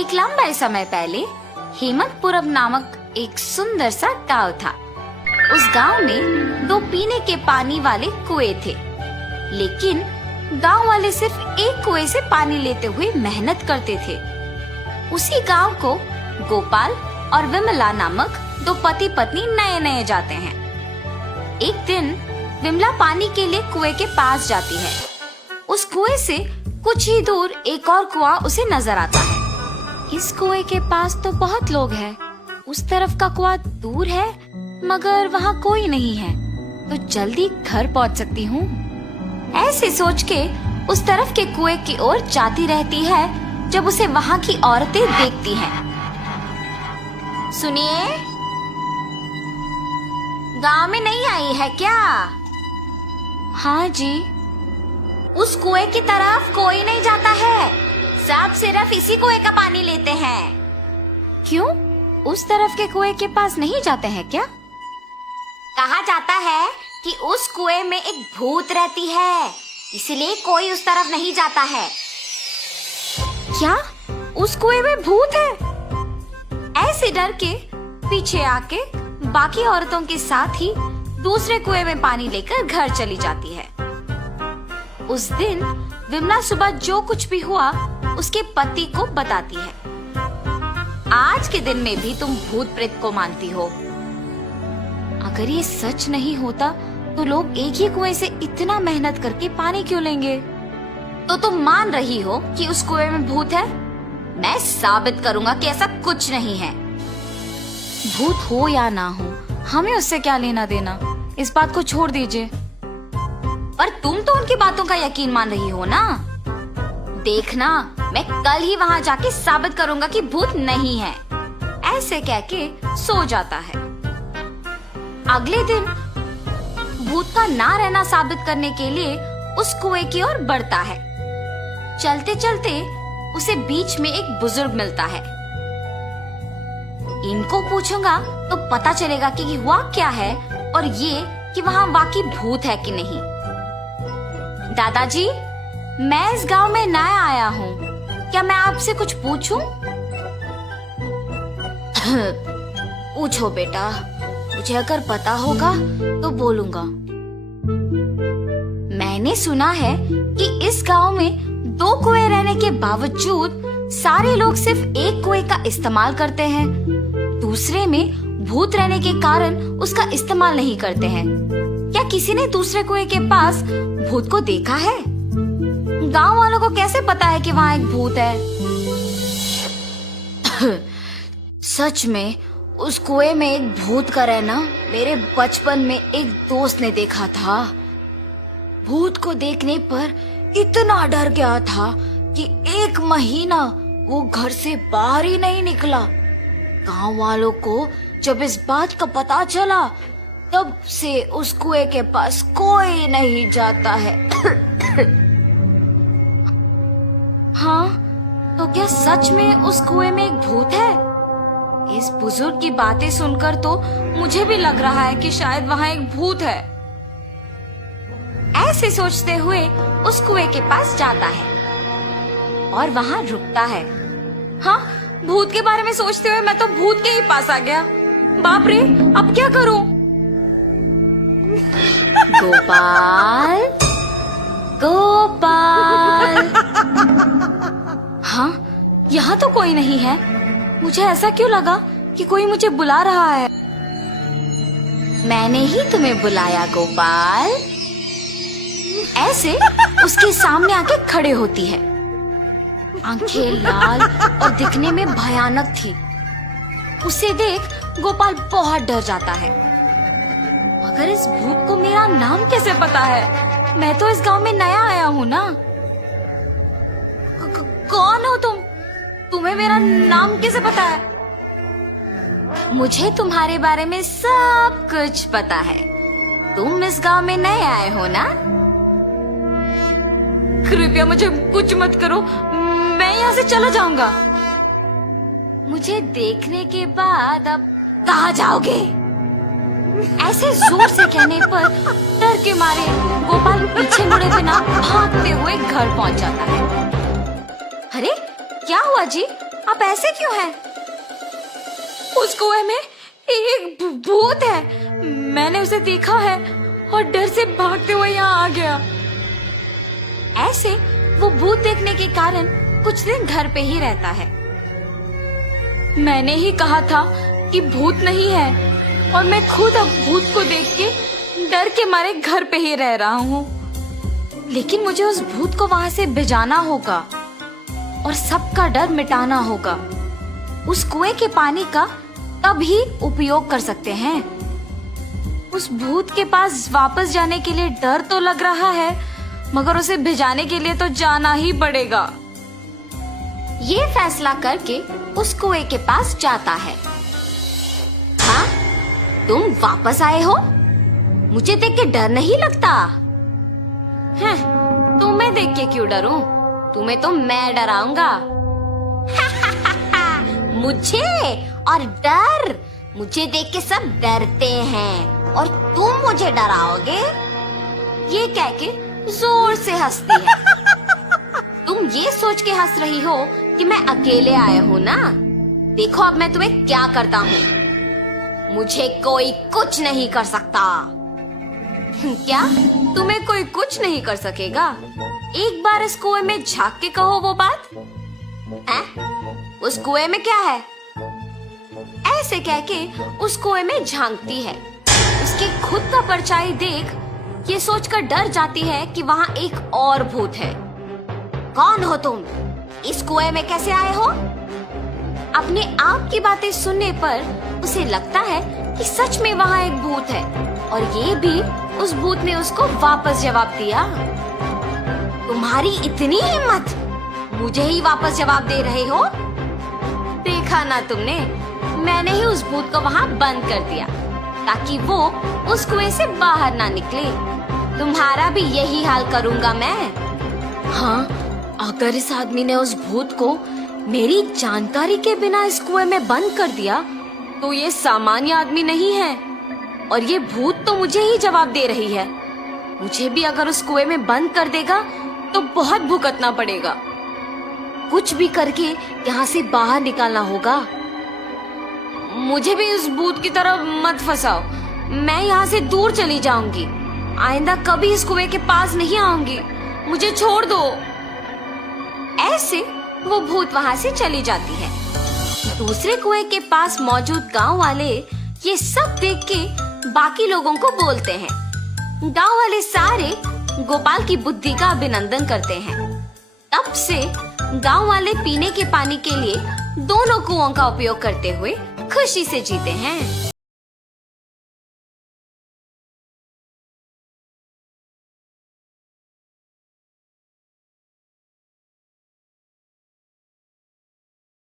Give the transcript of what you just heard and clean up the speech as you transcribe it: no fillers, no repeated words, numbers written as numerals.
एक लंबे समय पहले हेमंतपुरम नामक एक सुंदर सा गांव था। उस गांव में 2 पीने के पानी वाले कुएं थे, लेकिन गांव वाले सिर्फ एक कुएं से पानी लेते हुए मेहनत करते थे। उसी गांव को गोपाल और विमला नामक 2 पति पत्नी नए नए जाते हैं। एक दिन विमला पानी के लिए कुएं के पास जाती है। उस कुएं से कुछ ही दूर एक और कुआं उसे नजर आता है। इस कुएं के पास तो बहुत लोग हैं, उस तरफ का कुआं दूर है मगर वहाँ कोई नहीं है, तो जल्दी घर पहुँच सकती हूँ। ऐसे सोच के उस तरफ के कुएं की ओर जाती रहती है जब उसे वहाँ की औरतें देखती हैं। सुनिए, गांव में नहीं आई है क्या? हाँ जी। उस कुएं की तरफ कोई नहीं जाता है, सब सिर्फ इसी कुएं का पानी लेते हैं। क्यों? उस तरफ के कुएं के पास नहीं जाते हैं क्या? कहा जाता है कि उस कुएं में एक भूत रहती है, इसलिए कोई उस तरफ नहीं जाता है। क्या उस कुएं में भूत है? ऐसे डर के पीछे आके बाकी औरतों के साथ ही दूसरे कुएं में पानी लेकर घर चली जाती है। उस दिन विमला सुबह जो कुछ भी हुआ उसके पति को बताती है। आज के दिन में भी तुम भूत प्रेत को मानती हो। अगर ये सच नहीं होता तो लोग एक ही कुएं से इतना मेहनत करके पानी क्यों लेंगे? तो तुम मान रही हो कि उस कुएं में भूत है? मैं साबित करूंगा कि ऐसा कुछ नहीं है। भूत हो या ना हो, हमें उससे क्या लेना देना, इस बात को छोड़ दीजिए। पर तुम तो उनकी बातों का यकीन मान रही हो ना? देखना, मैं कल ही वहाँ जाके साबित करूंगा कि भूत नहीं है। ऐसे कह के सो जाता है। अगले दिन भूत का ना रहना साबित करने के लिए उस कुएं की ओर बढ़ता है। चलते चलते उसे बीच में एक बुजुर्ग मिलता है। इनको पूछूंगा तो पता चलेगा कि हुआ क्या है और ये कि वहाँ वाकई भूत है कि नहीं। दादाजी, मैं इस गांव में नया आया हूँ, क्या मैं आपसे कुछ पूछूं? पूछो बेटा, मुझे अगर पता होगा तो बोलूंगा। मैंने सुना है कि इस गांव में 2 कुएं रहने के बावजूद सारे लोग सिर्फ एक कुएं का इस्तेमाल करते हैं, दूसरे में भूत रहने के कारण उसका इस्तेमाल नहीं करते हैं। क्या किसी ने दूसरे कुएं के पास भूत को देखा है? गांव वालों को कैसे पता है कि वहाँ एक भूत है? सच में उस कुएं में एक भूत का रहना मेरे बचपन में एक दोस्त ने देखा था। भूत को देखने पर इतना डर गया था कि 1 महीना वो घर से बाहर ही नहीं निकला। गांव वालों को जब इस बात का पता चला तब से उस कुएं के पास कोई नहीं जाता है। हाँ, तो क्या सच में उस कुएं में एक भूत है? इस बुजुर्ग की बातें सुनकर तो मुझे भी लग रहा है कि शायद वहाँ एक भूत है। ऐसे सोचते हुए उस कुएं के पास जाता है और वहाँ रुकता है। हाँ, भूत के बारे में सोचते हुए मैं तो भूत के ही पास आ गया। बाप रे, अब क्या करूं? गोपाल, गोपाल। हाँ, यहाँ तो कोई नहीं है। मुझे ऐसा क्यों लगा कि कोई मुझे बुला रहा है? मैंने ही तुम्हें बुलाया गोपाल। ऐसे उसके सामने आके खड़े होती है। आंखें लाल और दिखने में भयानक थी। उसे देख गोपाल बहुत डर जाता है। मगर इस भूत को मेरा नाम कैसे पता है? मैं तो इस गांव में नया आया हूँ ना। कौन हो तुम? तुम्हें मेरा नाम कैसे पता है? मुझे तुम्हारे बारे में सब कुछ पता है। तुम इस गांव में नए आए हो ना? कृपया मुझे कुछ मत करो, मैं यहाँ से चला जाऊंगा। मुझे देखने के बाद अब कहाँ जाओगे? ऐसे जोर से कहने पर डर के मारे गोपाल पीछे मुड़े बिना भागते हुए घर पहुंच जाता है। अरे क्या हुआ जी? आप ऐसे क्यों हैं? उस कुएं में एक भूत है। मैंने उसे देखा है और डर से भागते हुए यहाँ आ गया। ऐसे वो भूत देखने के कारण कुछ दिन घर पे ही रहता है। मैंने ही कहा था कि भूत नहीं है और मैं खुद अब भूत को देख के डर के मारे घर पे ही रह रहा हूँ। लेकिन मुझे उस भूत को वहां से भिजाना होगा और सबका डर मिटाना होगा। उस कुएं के पानी का तभी उपयोग कर सकते हैं। उस भूत के पास वापस जाने के लिए डर तो लग रहा है, मगर उसे भिजाने के लिए तो जाना ही पड़ेगा। ये फैसला करके उस कुएं के पास जाता है। हाँ, तुम वापस आए हो? मुझे देख के डर नहीं लगता? हैं, तुम्हें देख के क्यों डरूं? तुम्हें तो मैं डराऊंगा। मुझे और डर? मुझे देख के सब डरते हैं और तुम मुझे डराओगे? ये कह के जोर से हंसती है। तुम ये सोच के हंस रही हो कि मैं अकेले आया हूँ ना? देखो अब मैं तुम्हें क्या करता हूँ। मुझे कोई कुछ नहीं कर सकता। क्या तुम्हें कोई कुछ नहीं कर सकेगा? एक बार इस कुएं में झांक के कहो वो बात। उस कुएं में क्या है? ऐसे कह के उस कुएं में झांकती है। उसके खुद का परछाई देख ये सोचकर डर जाती है कि वहाँ एक और भूत है। कौन हो तुम? इस कुएं में कैसे आए हो? अपने आप की बातें सुनने पर उसे लगता है कि सच में वहाँ एक भूत है और ये भी उस भूत ने उसको वापस जवाब दिया। तुम्हारी इतनी हिम्मत, मुझे ही वापस जवाब दे रहे हो? देखा ना तुमने, मैंने ही उस भूत को वहाँ बंद कर दिया ताकि वो उस कुएं से बाहर ना निकले। तुम्हारा भी यही हाल करूँगा मैं। हाँ, अगर इस आदमी ने उस भूत को मेरी जानकारी के बिना इस कुएं में बंद कर दिया तो ये सामान्य आदमी नहीं है और ये भूत तो मुझे ही जवाब दे रही है। मुझे भी अगर उस कुएं में बंद कर देगा तो बहुत भुगतना पड़ेगा। कुछ भी करके यहाँ से बाहर निकालना होगा। मुझे भी उस भूत की तरफ मत फंसाओ। मैं यहाँ से दूर चली जाऊंगी। आइंदा कभी इस कुएं के पास नहीं आऊंगी। मुझे छोड़ दो। ऐसे वो भूत वहाँ से चली जाती है। दूसरे कुएं के पास मौजूद गांव वाले ये सब देख के बाकी लोगों को बोलते हैं। गांव वाले सारे गोपाल की बुद्धि का अभिनंदन करते हैं। तब से गांव वाले पीने के पानी के लिए दोनों कुओं का उपयोग करते हुए खुशी से जीते हैं।